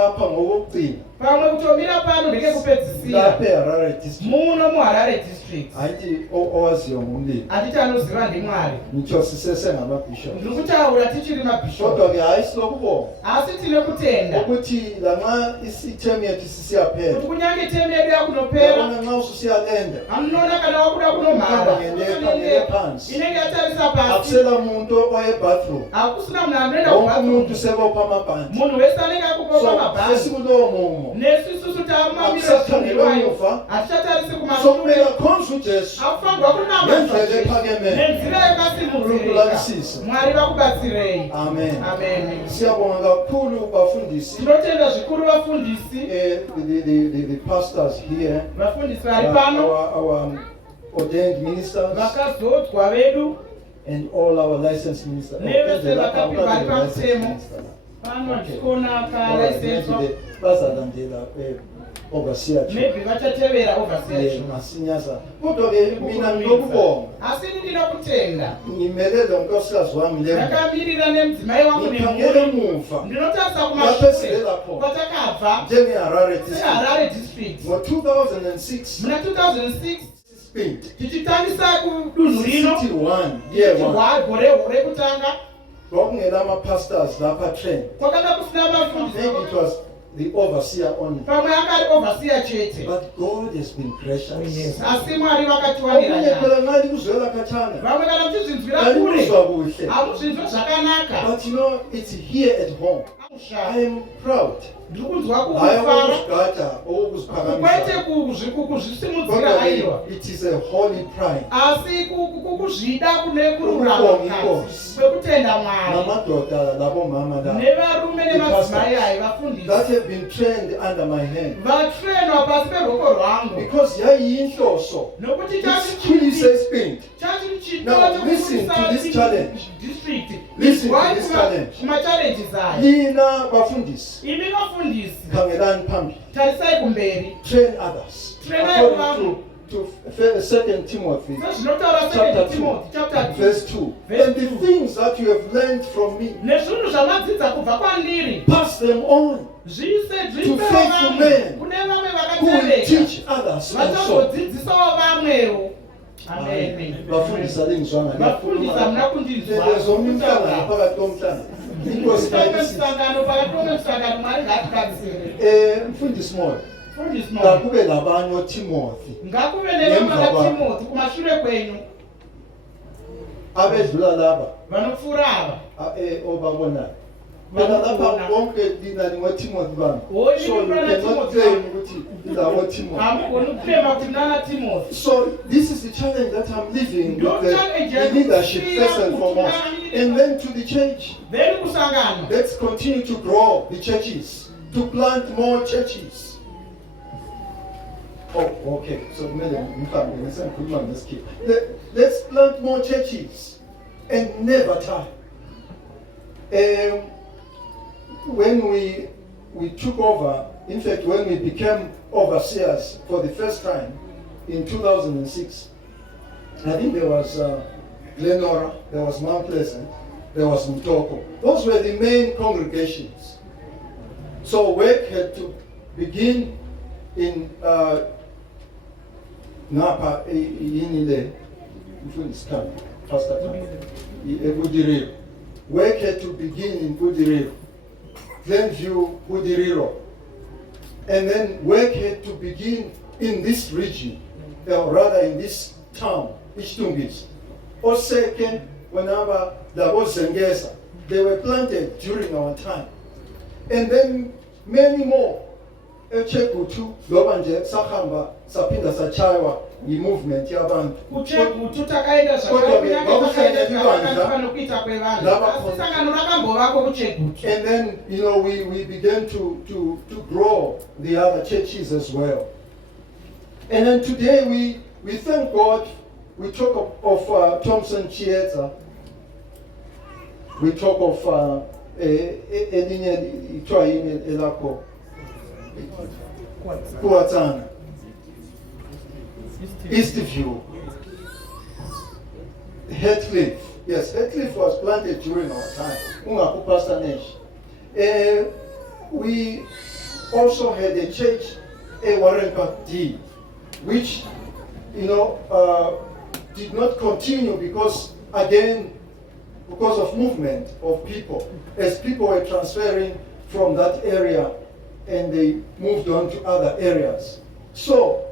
lapha ngokugcina pamwe kutomira pano ndekekupedzisira lapha eHarare district muno muHarare district hayithi owaziyo ngumlimi anditi anoziva ndiMwari ngitsho sisesengamabhishop ndiri kutaura tichiri mabhishop kodwa ke hayi silokubonga asi tine kutenda ukuthi lanxa isithemu yethu sisiyaphela kuti kunyange temu yedu yakunopera yabona nxa ususiyalenda amunoona kana wakuda kunomhara ngele phansi inenge yatarisa pasi akusela muntu oye bathroom akusina munhu anoenda wonke umuntu kubathroom sebopha amabhandi munhu wese anenge akupopa mabhasi sesikulowo mumo nesu isusu akusakhangela tamamirayo umuva hatichatarisi sokumele kumashure akhonze ujesu akufangwa ngendlela ephakeme nenzira yakasimudzirika Mwari vakubatsirei. amen Amen. siyabonga kakhulu bafundisi Tinotenda zvikuru vafundisi the pastors here vafundisi vari pano our ordained ministers vakazodzwa vedu and all our licensed ministers nevese vakapinga vari pamutemo pano ndikona kalaisenswa bazalandela overseer maybe vachatevera overseer masinyasa kodwa ke mina ngilokubonga asi ndinokutenda ngimelele unkosikazi wami le ndakamirira nemudzimai wangu ngikhangele emuva ndinotarisa lapho kumashure esilela khona kwatakabva njengeHarare district seHarare district ngo-2006 muna 2006 spent tichitangisa kudunhu rino city one year one gore rekutanga kwakungela ama-pastors lapha train kwakanga kusina vafundisi maybe it was the overseer only pamwe akari overseer chete but God has been gracious asi Mwari okunye vakatiwanira phela ngani kuzwela khatshana vamwe kana muchizvinzwira ngani kure kuzwa kuhle hamuzvinzwa zvakanaka but you know it's here at home I am proud ndiri kunzwa hayi kukufara okuzigada kwete okuziphakamisa kuzvisimudzira haiwa it is a holy pride asi kukuzvida kune kururama kwekutenda Mwari namadoda labomama la nevarume nemadzimai ai vafundisi that have been trained under my hand vatrenwa pasi perwoko rwangu because yayiyinhloso nokuti isikhulise isipindi. Now listen to this challenge. Listen to this challenge. kuma-challenges ayo Lina bafundisi imi vafundisi khangelani phambili. tarisai kumberi Train others. Trainai According vamwe to 2 Timothy sezvinotaura chapter 2 Timothy chapter 2 verse 2. And the things that you have learned from me, nezvinhu zvamadzidza kubva kwandiri pass them on zvise to faithful men kune vamwe who will vakatendeka teach others also. vachazodzidzisawo vamwewo. Amen. Bafundisa lingizwana vafundisa muna kundinzwa zomnye umhlangano phakathi komhlangano. Inkosi kayisisi. msangano phakathi komsangano Mwari ngatikazisire Mfundisi moyo. fundisi moyo Ngakube labanye oTimothy ngakuve nevamwe vaTimothy kumashure kwenyu abedlula laba vanopfuura ava obabonayo. Phela lapha bonke lina ningoTimothy bami. Hoyi, So you nina cannot Timothy claim bami. ukuthi ilawo Timothy. hamugoni kuklema kuti nana Timothy. So this is the challenge that I'm living with Don't challenge the leadership first and foremost, and then to the church. then kusangano Let's continue to grow the churches, to plant more churches. Oh, okay. So let's plant more churches and never tire. When we took over, in fact, when we became overseers for the first time in 2006, I think there was Glenora, there was Mount Pleasant, there was Mutoko. Those were the main congregations. So work had to begin in Napa, Inile, Pastor, Budiriro. Work had to begin in Budiriro, Glenview, Budiriro. And then work had to begin in this region, or rather in this town, Ichtungis. Or second, whenever there was Zengesa, they were planted during our time. And then many more. Echekutu, Lobanje, Sahamba, Sapinda Sachaiwa, the movement yabantu. kuchekutu takaenda zvakaidaakaanokuita kwevanhu asi sangano rakambovako kuchekutu. And then, you know, we began to grow the other churches as well. And then today we thank God. We talk of Thompson Chieta. We talk of Elinye Itwaine Elako Kuatana, Eastview, Heathcliff. Yes, Heathcliff was planted during our time. Pastor Nash. We also had a church, a Warren Park deed, which, did not continue because of movement of people, as people were transferring from that area and they moved on to other areas. So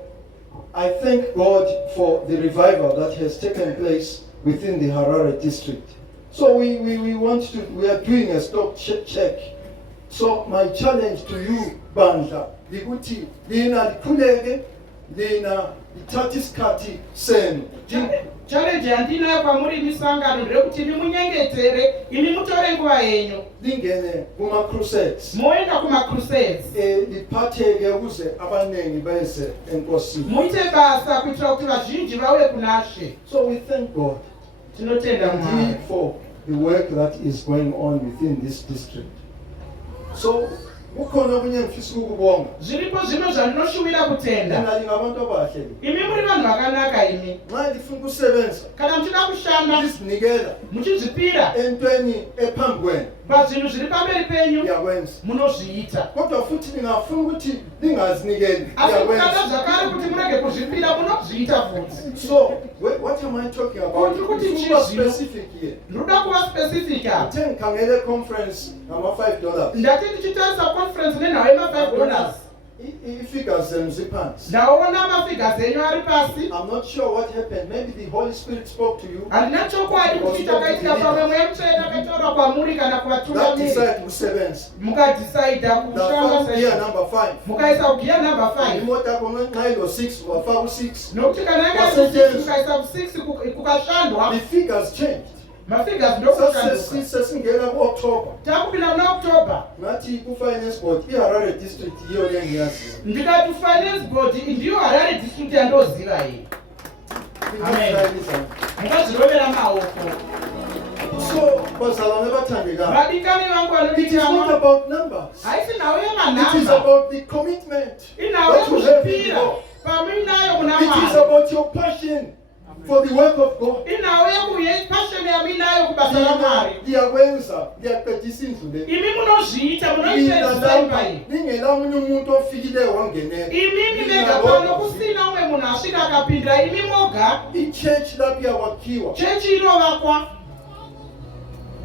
I thank God for the revival that has taken place within the Harare district. So we are doing a stock check. So my challenge to you, Bandla, Liguti, Lina Kulege, Lina Itatiskati Sen. Challenge andina kwa muri misangano ndekuti nimunyengetere imi mutore nguva yenyu lingene kuma crusades moenda kuma crusades liphatheke ukuze abanengi bese enkosini muite basa kuitira kuti vazhinji vauye kunashe. So we thank God tinotenda Mwari for the work that is going on within this district. So ukhona kunye mfisa ukubonga zviripo zvino zvandinoshuvira kutenda ngabantu abahle imi muri vanhu vakanaka imi nxa ndifuna ukusebenza kana muchida kushanda ndizinikela muchizvipira entweni ephambi kwenu pazvinhu zviri pamberi penyu ndiyakwenza munozviita kodwa futhi ningafuna ukuthi ningazinikeli asi mukada zvakare kuti murege kuzvipira munozviita futi. So what am I talking about? Specific here. Ndoda kuva specific apa. Ngikhangele conference ngama$5. Ndati ndichitarisa conference nenhau yema$5. Ifigures ziphansi. Ndaona amafigures enyu ari pasi. I'm not sure what happened. Maybe the Holy Spirit spoke to you. Handina chokwadi kuti chakaitika pamwe mwemutsveta akataura kwamuri kana kuvatungamiri. Decide kusevenza. Mukadecida kushanda gear number 5. mukaisa gear number 5. Imota kona 9 or 6 wafaka 6. Nokuti kana yakaisa ku6 kukashandwa. The figures changed. Mafigures ndokushanduka. Sesingena ku-October. Takupinda muna October. Ngathi ku-Finance Board iHarare District iyo lengiyaziyo. Ndikati Finance Board ndiyo Harare District yandoziva iyi. Amen. Mukazvirovera maoko. So bazalwane bathandekayo. Vadikani vangu vanodikana. It is not about numbers. Haisi nawo yemanhamba. It is about the commitment. Inawo yekuzvipira. Pamuinayo kuna Mwari. It is about your passion for the work of God. Inawo passion yamuinayo kubasa raMwari. Ndiyakwenza, ndiyaqedisa indlu le. Imi munozviita, munoiteesa imba iyi. Ningela omunye umuntu ofikile wangenela. Imimi mega pano kusina umwe munhu asvika akapindira imi moga. I-church lapho yakwakhiwa. Chechi inovakwa.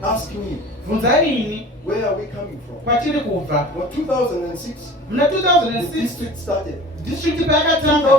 Ask me. Bvunzai ini. Where are we coming from? Kwatiri kubva. From 2006. Muna 2006. The district started. District pakatanga.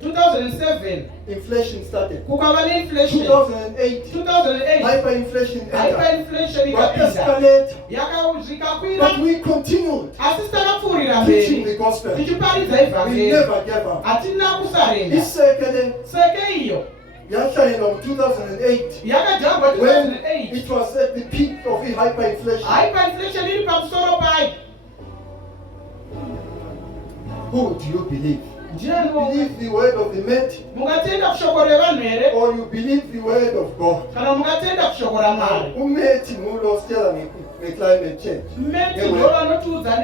2007. Inflation started. Kukava neinflation. 2008. Hyperinflation. Hyperinflation ikapinda. Yakazvikakwira. But we continued. Asi takapfuurira mberi. Teaching the gospel. Tichiparidza evhangeri. We never gave up. Hatina kusarenda. Seke iyo. Yashayela in 2008. Yakajambwa 2008. It was at the peak of the hyperinflation. Hyperinflation iri pamusoro pai. Who do you believe? Do you believe the word of the mate? Mungatenda kushoko revanhu here? Or you believe the word of God? Kana mungatenda kushoko raMwari? Umeti mulo stela climate change. Meti ndo vanotiudza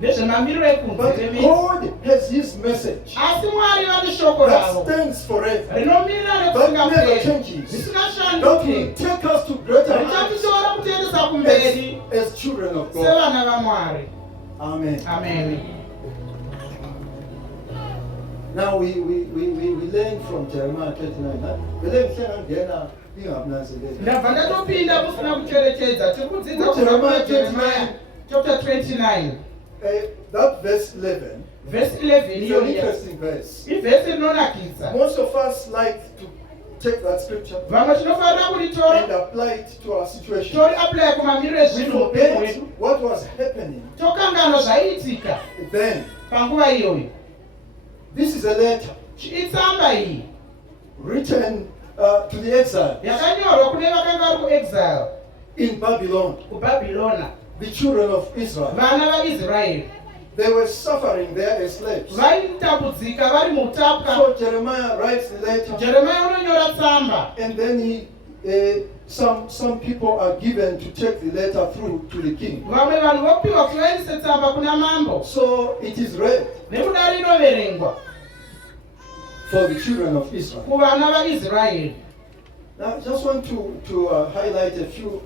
nezvemamiriro ekunze remiti. But God has his message. Asi Mwari vane shoko ravo. That stands forever. Rinomirira nekusingaperi. Risingashanduki. That will take us to greater heights. Richatitora kutiendesa kumberi. As children of God. Sevana vaMwari. Amen. Amen. Now we learn from Jeremiah 39. We learn ngena ingabunanzeleli. Ndabva ndatopinda musina kucherechedza. Tikudzidza kubva Jeremiah chapter 29. That verse 11. Verse 11 is an interesting verse. Ivhesi rinonakidza. Most of us like to take that scripture vamwe tinofanira kuritora and apply it to our situation. tori apply kumamiriro ezvinhu muupenyu hwedu. What was happening Tokangana zvaiitika then. Panguva iyoyo. This is a letter itsamba iyi written to the exile. Yakanyorwa kune vakanga vari kuexile in Babylon. kuBhabhilona. The children of Israel. Vana vaIsraeri. They were suffering there as slaves. Vaitambudzika vari muutapwa. So Jeremiah writes the letter. Jeremiah unonyora tsamba. And then some people are given to take the letter through to the king. Vamwe vanhu vopiwa kuti vaendese tsamba kuna mambo. So it is read. Nekudaro inoverengwa. For the children of Israel. Kuvana vaIsraeri. Now I just want to highlight a few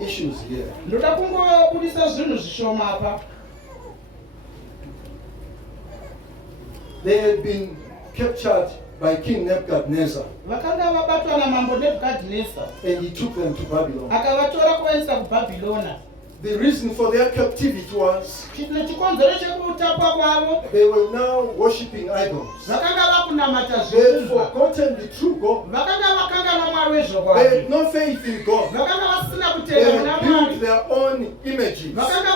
issues here. Ndoda kungobudisa zvinhu zvishoma apa. They had been captured by King Nebuchadnezzar, vakanga vabatwa namambo nebhukadhinesa and he took them to Babylon. akavatora kuvaendesa kubhabhirona. The reason for their captivity was chikonzero chekutapwa kwavo they were now worshipping idols. vakanga vakunamata They had zviumbwa, forgotten the true God. vakanga vakanganwa mwari They wezvokwadi, had no faith in God. vakanga vasina They kutenda kuna had built mwari, their own images, vakanga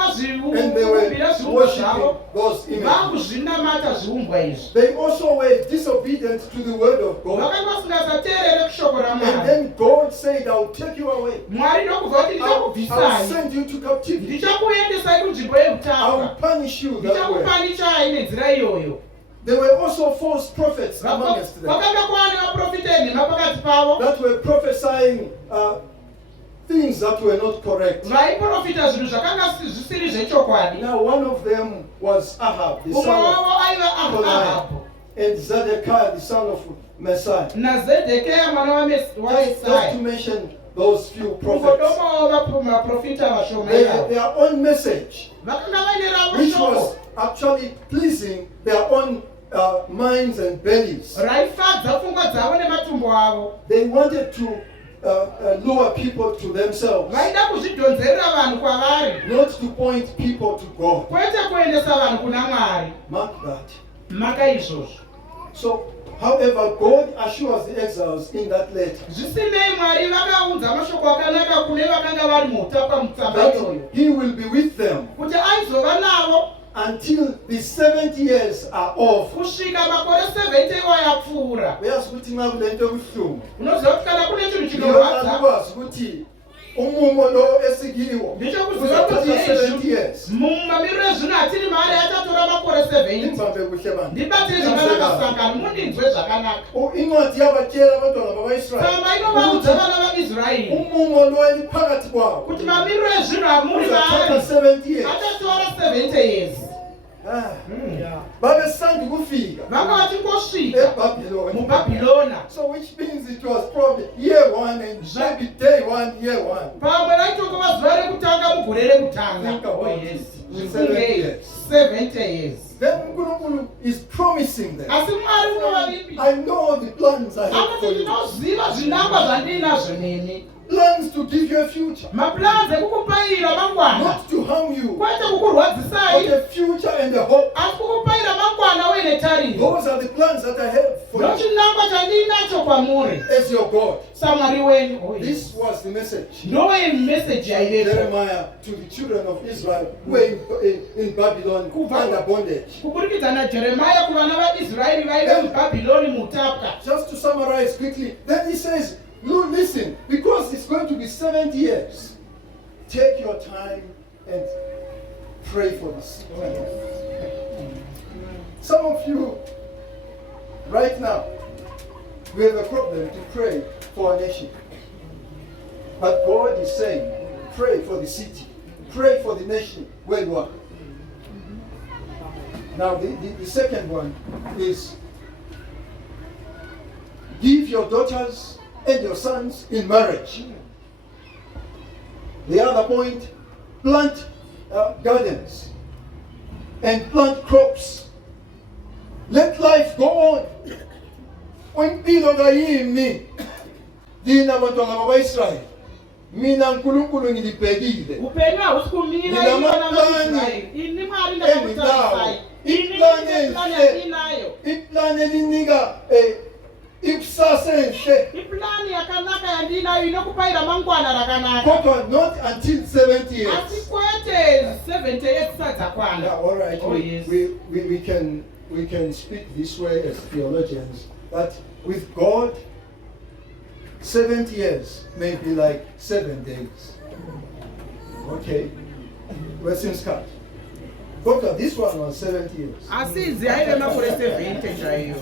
and they were vazviumbira zviumbwa worshipping zvavo, those images. vakuzvinamata zviumbwa izvi. They also were disobedient to the word of God. vakanga vasingasateerere kushoko And ramwari. then God said, I'll take you away. Mwari ndokubva kuti I'll ndichakubvisai, send you to captivity. ndichakuendesai kunzvimbo I'll yeutapwa, punish you that way. ndichakupanichai nenzira iyoyo. There were also false prophets amongst them vakanga kwaane vaprofita enhema pakati pavo that were prophesying things that were not correct. vaiprofita zvinhu zvakanga zvisiri zvechokwadi. Now, one of them was Ahab, the Umwe son of wavo aiva Ahabu and Zedekiah, the son of Messiah. naZedhekeya mwana Just to waEsaya, mention those few prophets. kungodomawo vaprofita vashoma They had ivavo their own message, vakanga vaine ravo which shoko was actually pleasing their own minds and bellies. raifadza pfungwa dzavo nematumbo avo. They wanted to lure people to themselves, vaida kuzvidhonzerera vanhu kwavari, not to point people to God. kwete kuendesa vanhu kuna mwari. Mark that. Maka izvozvo. So, however, God assures the exiles in that letter Zvisinei mwari vakaudza mashoko akanaka kune vakanga vari muutapwa mutsamba that iyoyo, He will be with them kuti aizova navo until the 70 years are off. kusvika makore 70 iwa yapfuura. Uyazikuthi nxa kulento ebuhlungu, Unoziva kuti kana kune chinhu chinorwadza, ngiyokwazi ukuthi umumo lo esikiwo ndichokuziva kuti uzathatha 70 years. mumamiriro ezvino hatiri mari achatora makore 70. Imbambe kuhle bani. Ndibatire zvakanaka sangano, mundinzwe zvakanaka. Incwadi yabatshela abantwana bakwa-Israyeli Tsamba inovaudza vana vaIsraeri umumo lo eliphakathi kwabo kuti mamiriro ezvino hamuri uzathatha vari 70 years. achatora 70 years. Babesanda kufika vanga vachingosvika eBabylon. mubhabhirona, So which means it was probably year 1 and maybe day 1, year 1. pamwe vaitongova zuva rekutanga mugore rekutanga. Think about Oh, it. yes. 70 Zvifungei, years. 70 years. Then Ngulube is promising them, Asi mwari unovavipi? I know the plans I have for Akuti you. ndinoziva zvinangwa zvandinazvo nemi, Plans to give you a future, maplans ekukupaira mangwana, not to harm you, kwete but kukurwadzisai, a future and a hope. asi kukupaira mangwana uye netariro. Those are the plans that I have for you Ndochinangwa chandinacho kwamuri as your God. samwari wenyu. Oh, yes. This was the message Ndoye meseji yaivepo Jeremiah to the children of Israel who were in Babylon under bondage. kuburikidza najeremia kuvana vaIsraeri vaive mubhabhironi muutapwa. Just to summarize quickly, then he says, "Look, listen, because it's going to be 70 years, take your time and pray for this." Some of you, right now, we have a problem to pray for our nation. But God is saying, pray for the city, pray for the nation where you are. Now, the second one is give your daughters and your sons in marriage. The other point, plant gardens and plant crops. Let life go on. Impilo kayimi dina bantwana bakwa-Israyeli, mina uNkulunkulu ngilibhekile. Upenyu hahusi kumina Nginamaplani ivana vaIsraeri. Ini mwari ndakakutarisai. Ini Iplani plani enhle, yandinayo. iplani elinika ikusasa enhle, Iplani yakanaka yandinayo inokupaira mangwana rakanaka. kodwa not until 70 years. Asi kwete 70 years dzakwana. Yeah, all right. Oh, yes. We can speak this way as theologians, that with God, 70 years may be like 7 days. Okay. Questions cut. But this one was 70 years. Asizi aive makore 70 chaiyo.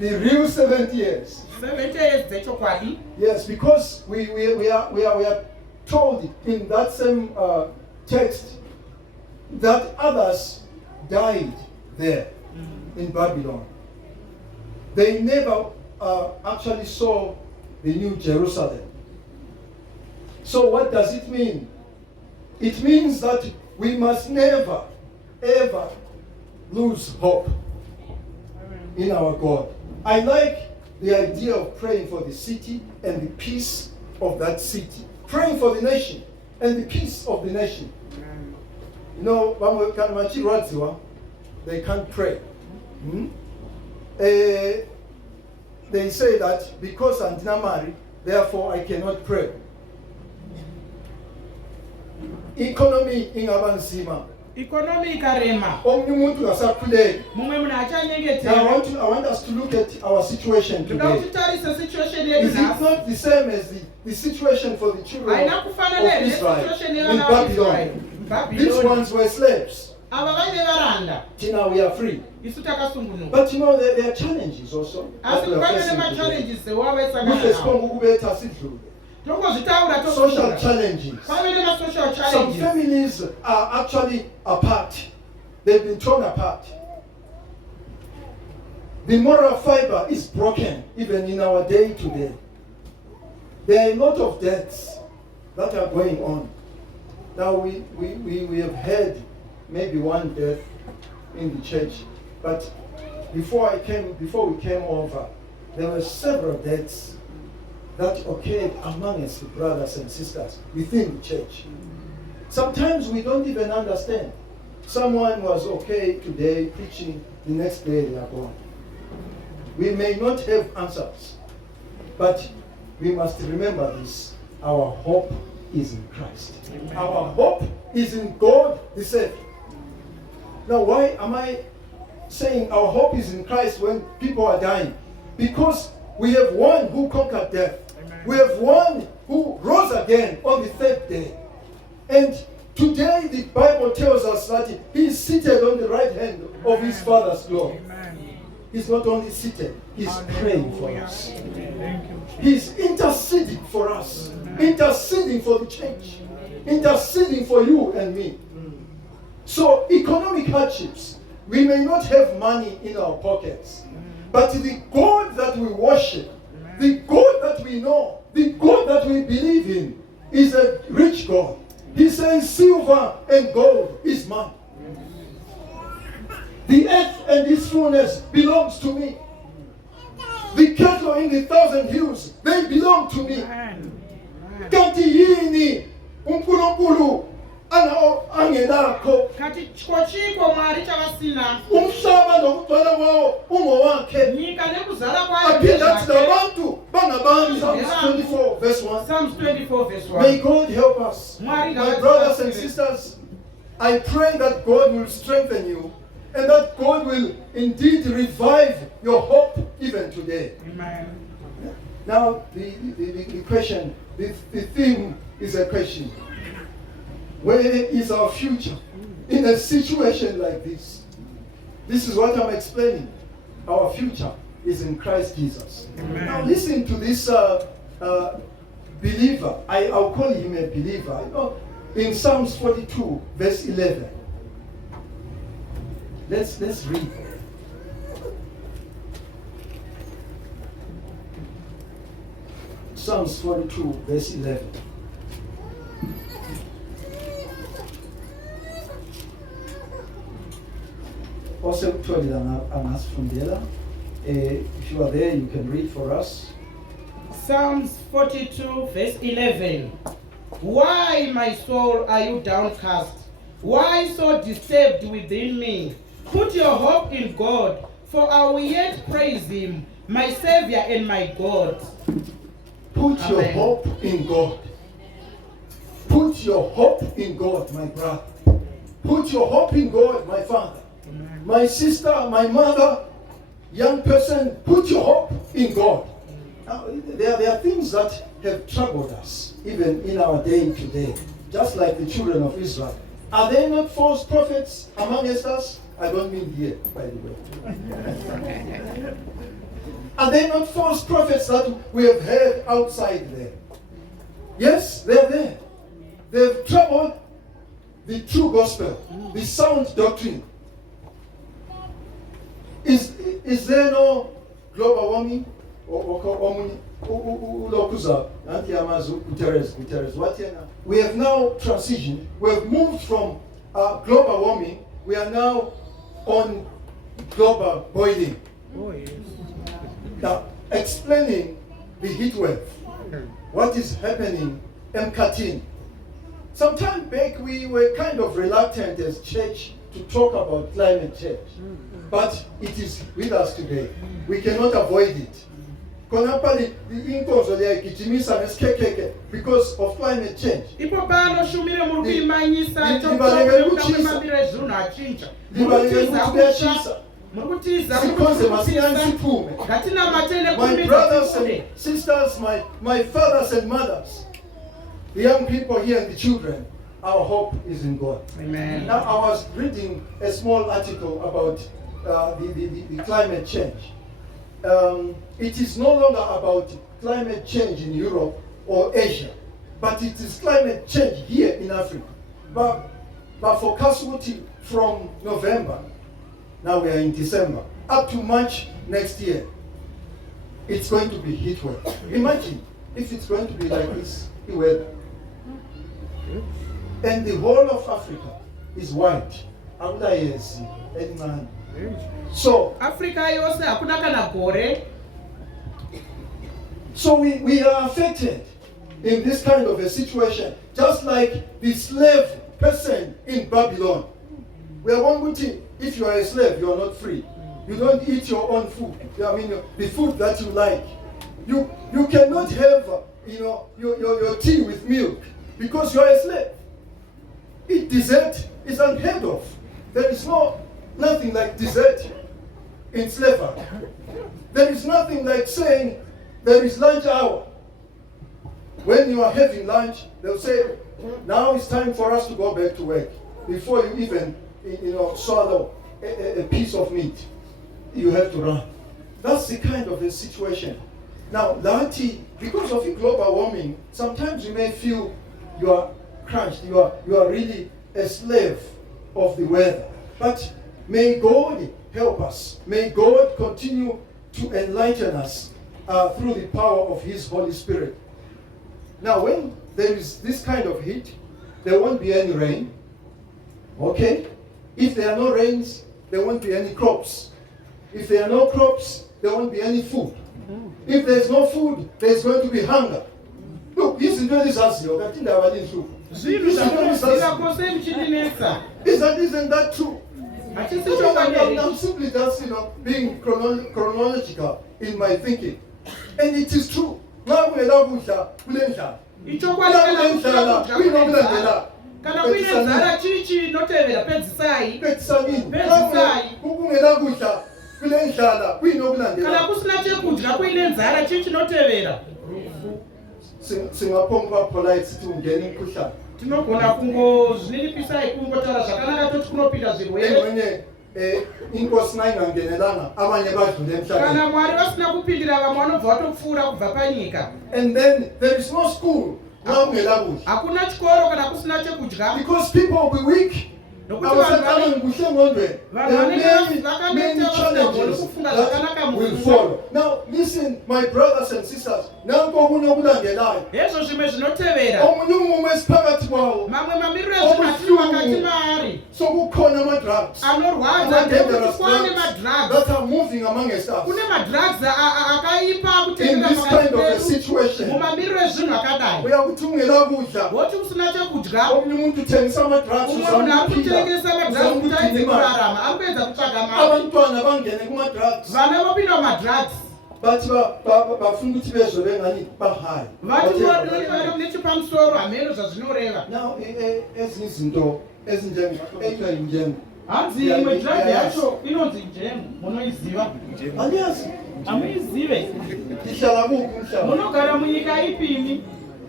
The real 70 years. 70 years dzechokwadi. Yes, because we are told in that same text that others died there in Babylon. They never actually saw the New Jerusalem. So what does it mean? It means that we must never, ever lose hope. in our God. I like the idea of praying for the city and the peace of that city. Praying for the nation and the peace of the nation. You know, they can't pray. They say that because I'm not married, therefore I cannot pray. Economy in Abansima. Economy karema. Now I want us to look at our situation today. Is it not the same as the situation for the children of Israel in Babylon? These ones were slaves. Till now we are free. But you know there are challenges also. Social challenges. Some families are actually apart. They've been torn apart. The moral fiber is broken even in our day today. There are a lot of deaths that are going on. Now we have had maybe one death in the church, but before we came over, there were several deaths that occurred amongst the brothers and sisters within the church. Sometimes we don't even understand. Someone was okay today preaching, the next day they are gone. We may not have answers, but we must remember this. Our hope is in Christ. Amen. Our hope is in God the Savior. Now, why am I saying our hope is in Christ when people are dying? Because we have one who conquered death. Amen. We have one who rose again on the third day. And today the Bible tells us that he is seated on the right hand of his Father's glory. Amen. He's not only seated, he's praying for us. He's interceding for us. Interceding for the church. Interceding for you and me. So economic hardships, we may not have money in our pockets, but the God that we worship, the God that we know, the God that we believe in is a rich God. He says silver and gold is mine. The earth and its fullness belongs to me. The cattle in the 1,000 hills, they belong to me. Kanti yini unkulunkulu angenakho kati chikochiko mwari chavasina umhlaba nokugcwala kwawo ungowakhe nyika nekuzala kwayo aphinda abantu bangabami. Psalms 24 verse 1. Psalms 24 verse 1. May God help us. My brothers and sisters, I pray that God will strengthen you and that God will indeed revive your hope even today. Amen. Now the question, the theme is a question. Where is our future in a situation like this? This is what I'm explaining. Our future is in Christ Jesus. Amen. Now listen to this believer. I'll call him a believer. You know, in Psalms 42 verse 11. Let's read. Psalms 42 verse 11. Also, if you are there, you can read for us. Psalms 42 verse 11. Why, my soul, are you downcast? Why so disturbed within me? Put your hope in God, for I will yet praise him, my Savior and my God. Put Amen. Your hope in God. Put your hope in God, my brother. Put your hope in God, my father. Amen. My sister, my mother, young person, put your hope in God. Now, there are things that have troubled us, even in our day today, just like the children of Israel. Are there not false prophets amongst us? I don't mean here, by the way. Are there not false prophets that we have heard outside there? Yes, they're there. They've troubled the true gospel, the sound doctrine. Is there no global warming? We have now transitioned. We have moved from global warming. We are now on global boiling. Oh, yes. Now, explaining the heat wave, what is happening in Katin. Some time back, we were kind of reluctant as church to talk about climate change, but it is with us today. We cannot avoid it. Konapali the inkozo le gijimisa nesikekeke because of climate change. Ipo pano shumire muri kuimanyisa chokutamire zvinhu achinja. My brothers and sisters, my fathers and mothers, the young people here and the children, our hope is in God. Amen. Now I was reading a small article about the climate change. It is no longer about climate change in Europe or Asia, but it is climate change here in Africa. But for Kasuti from November, now we are in December, up to March next year, it's going to be heat wave. Imagine if it's going to be like this, the weather. And the whole of Africa is white. So Africa yose hakuna kana gore. So we are affected in this kind of a situation, just like the slave person in Babylon. We are one good thing. If you are a slave, you are not free. You don't eat your own food. I mean, the food that you like. You cannot have your tea with milk because you are a slave. Eat dessert is unheard of. There is nothing like dessert in slavery. There is nothing like saying there is lunch hour. When you are having lunch, they'll say, now it's time for us to go back to work. Before you even swallow a piece of meat, you have to run. That's the kind of a situation. Now, because of the global warming, sometimes you may feel you are crushed, you are really a slave of the weather. But may God help us. May God continue to enlighten us through the power of His Holy Spirit. Now, when there is this kind of heat, there won't be any rain. Okay? If there are no rains, there won't be any crops. If there are no crops, there won't be any food. If there's no food, there's going to be hunger. Look, isn't that true? I'm simply just, being chronological in my thinking. And it is true. Kana kuine nzara chichi notevera pedzisai. Kana kusina chekudya kuine nzara chichi notevera. Tinogona kungozvinipisai kungotaura zvakanaka toti kunopinda zvirwere. Kana Mwari vasina kupindira vamwe vanobva vatopfuura kubva panyika. And then there is no school. Hakuna chikoro kana kusina chekudya. Because people will be weak. There are many challenges that will follow. Now listen, my brothers and sisters. So who call them drugs? That are moving among us. In this kind of a situation, we are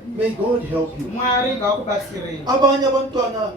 may God help you.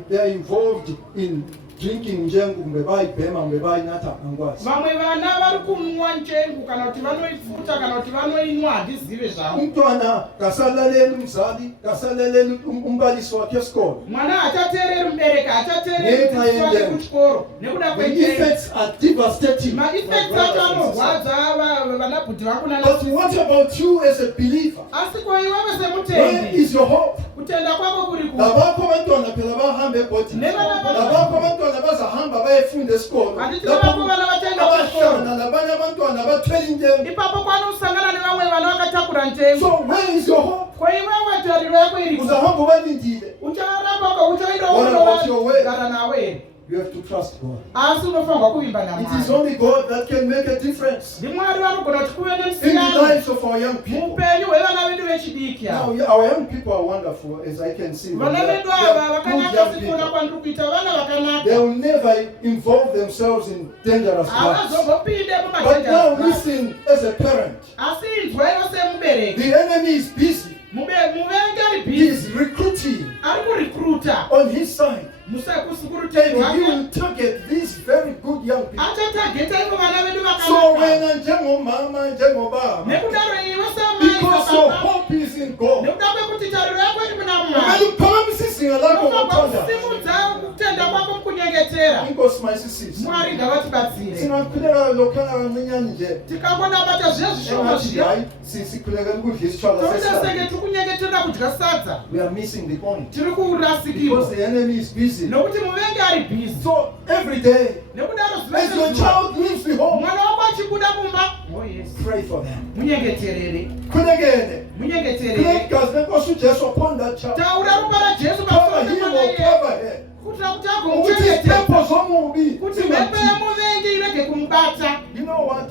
They are involved in drinking njengu mbebayibhema mbebayinatha angikwazi. Vamwe vana vari kunwa njengu kana kuti vanoifuta kana kuti vanoinwa handizive zvavo. Umntwana kasalaleli umzali, kasalaleli umbalisi wakhe esikolo. Mwana hachateereri mubereki, hachateereri mudzidzisi wake kuchikoro nekuda kwenjengu. The effects are devastating. Ma-effects acho anorwadza vanabhudhi vakunana. But what about you as a believer? Asi ko iwewe semutendi. Where is your hope? Kutenda kwako kuri kupi? Labakho abantwana phela bahambe ebhodini. Labakho abantwana abantwana bazahamba bayefunda esikolo Andithi lapho lapho vana vachaenda kuchikoro. abahlangana labanye abantwana abathwele intengo. Ipapo kwanosangana nevamwe vana vakatakura ntengo. So where is your hope? Kwa iwe tariro yako iri. Uzahamba ubalindile. Ucharamba uchaenda What about your way? gara nawe. You have to trust God. Asi unofanga kuimba na It Mwari. is only God that can make a difference Ndi Mwari vanogona kuti kuve in the nemusiyano lives of our young people. muupenyu hwevana vedu vechidiki ava. Now, our young people are wonderful, as I can see. them. Vana They vedu are ava good vakanaka young sikuona people. kwandiri kuita vana They vakanaka. will never involve themselves in dangerous lives. Havazombopinde But now mumadenga. listen, as a parent, Asi inzwa ivo semubereki. the enemy is busy. Muvengi ari He busy. is recruiting Ari kurikruta. on his side. Musakusukuruteni And he wake. will target these very good young people. Achatageta ivo vana vedu So vakanaka. when njengomama njengobaba, Nekudaro iwe because samai your baba. hope is in God, Nekuda kwekuti tariro yako iri kuna Mwari. kumele uphakamisa izinga lakho Unofamba ngokuthanda. kusimudza kutenda kwako mukunyengetera. Inkosi mayisisize. Mwari ngavatibatsire. Singakhuleka lokhana kancinyane nje. Tikangona bata zviya zvishoma Engathi zviya. hayi sikhuleka ukudla isitshwala Tokutasenge sesana. tikunyengetera kudya sadza. We are missing the point. Tiri Because kurasikirwa. the enemy is busy. Nokuti muvengi ari busy. So every day, Nekudaro as your zviya. child leaves the home, Mwana wako achikuda kumba. Oh yes. pray for them. Munyengeterere. Khulekele. Munyengeterere. Khuleka igazi lenkosi uJesu upon that child. Taura ropa raJesu Cover pamusoro him pemwana or iye. cover her. Kuitira kuti Ukuthi agomuchengetera. izithembo zomubi Kuti mhepo zingamthini. yamuvengi irege kumubata. You know what?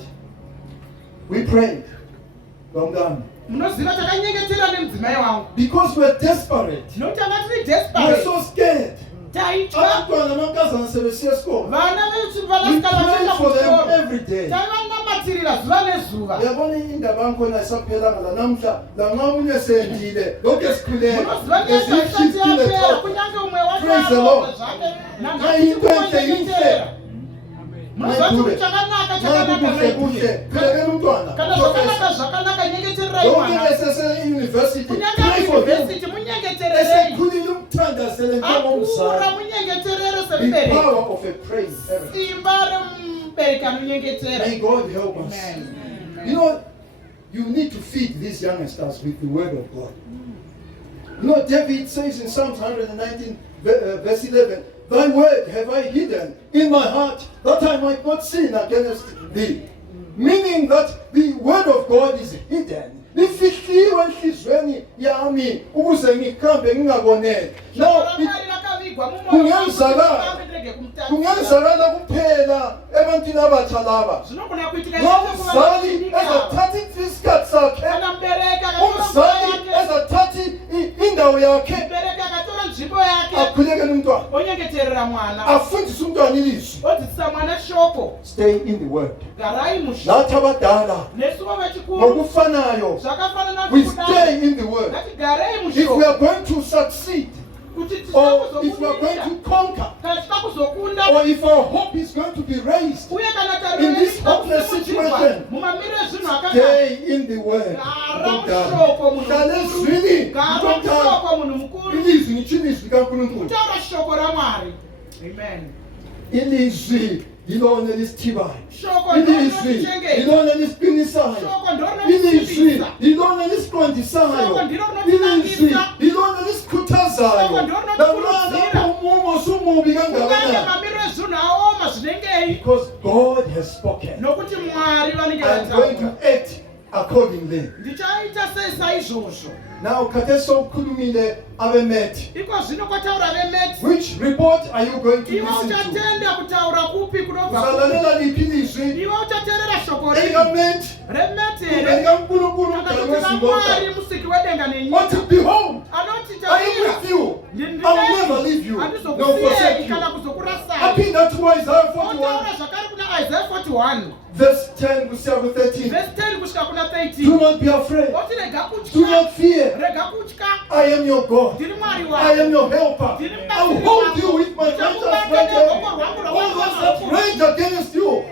We prayed. Longami. Munoziva takanyengetera nemudzimai wangu. Because we're desperate. Tinotanga tiri We're desperate. so scared. Taitya. Abantwana amankazana sebesiya esikolo. Vana vedu We vanasikana pray vaenda for them kuchikoro. every day. Taivanabatirira zuva nezuva. Uyabona indaba yakhona isaphelanga la namhla la nxa omunye sendile lokhu esikhuleka Munoziva as ngezva if she's isati still a yapera child. kunyange umwe wacho Praise the aromba Lord. zvake. Na into enhle inhle. Munoziva kuti chakanaka Nxa chakanaka kukuhle kuhle maitire. khulekela umntwana. Kana zvakanaka zvakanaka nyengetererai Lonke mwana. esese-university Kunyange pray for him. ayunivhesiti munyengetererei. Esekhulile umthandazele Akura njengomzali. munyengeterere The semubereki. power of a praying parent. Simba remubereki anonyengetera. May God help us. Amen. You know, you need to feed these youngsters with the word of God. You know, David says in Psalms 119, verse 11, Thy word have I hidden in my heart, that I might not sin against thee. Meaning that the word of God is hidden. Lifihliwe enhliziyweni yami ukuze ngikhambe ngingakoneli. Now, kungenzakala kuphela ebantwini abatsha laba. Umzali ezathatha isikhathi sakhe, umzali ezathatha indawo yakhe, akhulekele umntwana, onyengeterera mwana afundise umntwana ilizwi. odzidzisa mwana shoko. Stay in the word. Garai mushoko. Nathi abadala Nesuva vechikuru ngokufanayo, zvakafanana we nekudai. stay in the word. Ngati garei If we mushoko are going to succeed, kuti or if we are going tichakuzokunda to conquer, kana tichakuzokunda or if our hope is going to be raised, uye kana in this hopeless situation, mumamiriro ezvinhu akadai. stay in the word. Gara Mukudala. mushoko munhu Hlale mukuru. ezwini. Gara Mukudala. mushoko munhu mukuru. Ilizwi ngitshilizwi kaNkulunkulu. Kutaura shoko raMwari. Amen. Ilizwi yilona elisithibayo. Shoko Ilizwi ndinokuchengeta. yilona elisiqinisayo. Shoko Ilizwi ndinokusibisa. yilona elisiqondisayo. Shoko ndilo rinotinangisa. Ilizwi yilona elisikhuthazayo. Shoko ndilo rinokukurudzira. Lapho umumo usumubi Kunyange kangakanani. mamiriro ezvinhu aoma zvinengei. Because God has spoken. Nokuti Mwari vanenge I'm going vataura. to act accordingly. Ndichaita sei saizvozvo. Now, khathesi sowukhulumile abemethi. Iko zvino kwataura vemeti. Which report are you going to Iwe listen to? uchatenda kutaura kupi kunobva kupi. Uzalalela liphi ilizwi? Iwe uchateerera shoko ripi. Elikamethi Remeti kumbe here. likaNkulunkulu Kana umdali kuti wezulu vaMwari wonke? musiki wedenga Othi, nenyika. behold, Anoti I am taura. with you. I will never leave you nor forsake Handizokusiyei you. kana kuzokurasai. Aphinda athi kuIsaiah 41 Otaura zvakare kuna Isaiah 41. verse 10 kusiya ku13. Verse 10 kusvika kuna Do 13. not be afraid. Oti rega Do kutya. not fear. Rega kutya. I am your God. Ndiri Mwari I wako. am your helper. I will hold you with my righteous right hand. All those that rage against you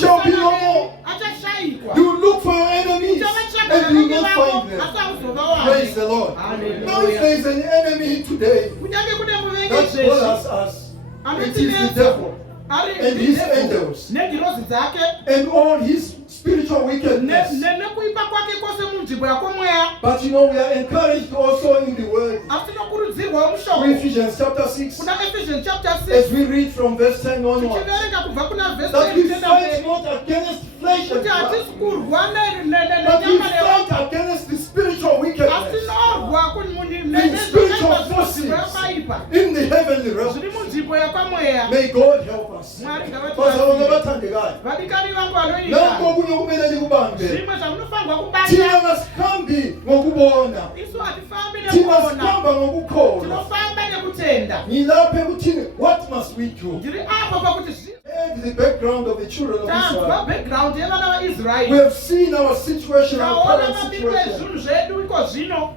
shall be no more. achashayikwa. You look for your enemies and you will not find them. Praise the Lord. Hallelujah. Now if there is an enemy today Kunyange kune muvengi that zveshe bothers us, it is the devil ari and his angels nengirozi dzake and all his spiritual wickedness. nekuipa kwake kwose munzvimbo yakomweya. But you know, we are encouraged also in the word. Asi tinokurudzirwawo mushoko Ephesians chapter 6, kuna Ephesians chapter 6 as we read from verse 10 onwards, tichiverenga kubva kuna vhesi that we 10 fight not against flesh and kuti blood, hatisi kurwa but we nenyama fight against the spiritual asi wickedness tinorwa in spiritual forces nezvakaipa in the heavenly realm. zviri munzvimbo yakwamweya. May God help us. Mwari Bazalwane ngavatibatsire. bathandekayo, Vadikani vangu nanko vanoita okunye okumele nikubambe. zvimwe zvamunofanirwa Thina kubata. masikhambi ngokubona, Isu hatifambi thina nekuona, sikhamba ngokukholwa. tinofamba nekutenda. Ngilapha ekuthini, what must we do? Ndiri apo pakuti And the background of the children of tanzwa Israel. background yevana We vaisraeri. have seen our situation, our taona current mabiko situation. ezvinhu zvedu iko zvino.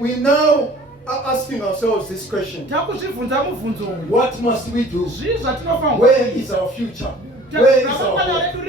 We now are asking ourselves this question. Takuzvibvunza mubvunzo uyu. What must we do? Zvii zvatinofanirwa Where is our future? Where is our ramangwana hope? redu